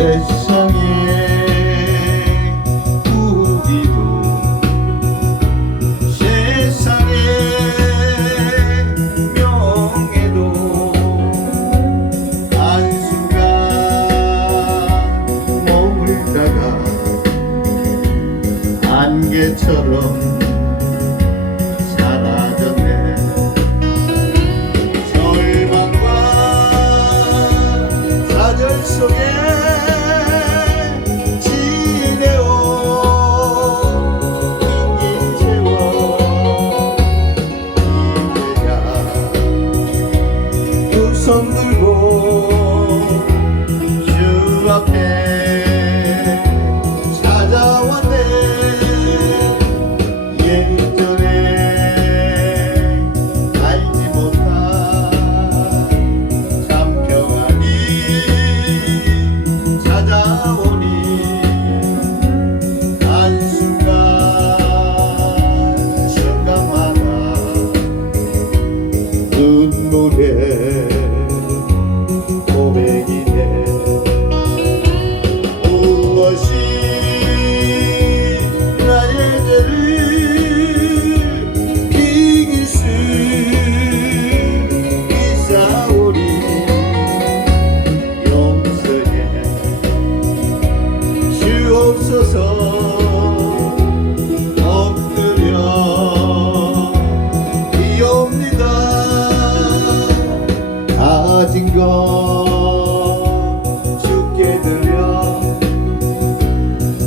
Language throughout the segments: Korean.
세상에 부귀도 세상에 명예도 한순간 머물다가 안개처럼 손 들고 맡긴 것 주께 들려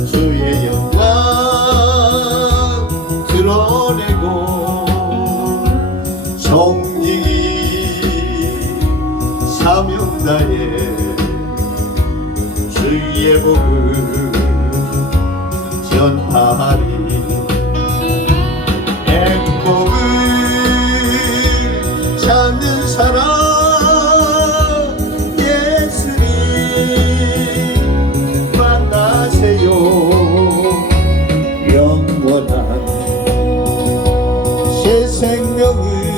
주의 영광 드러내고 성직이 사명 다해 주의 복을 전파하리. We.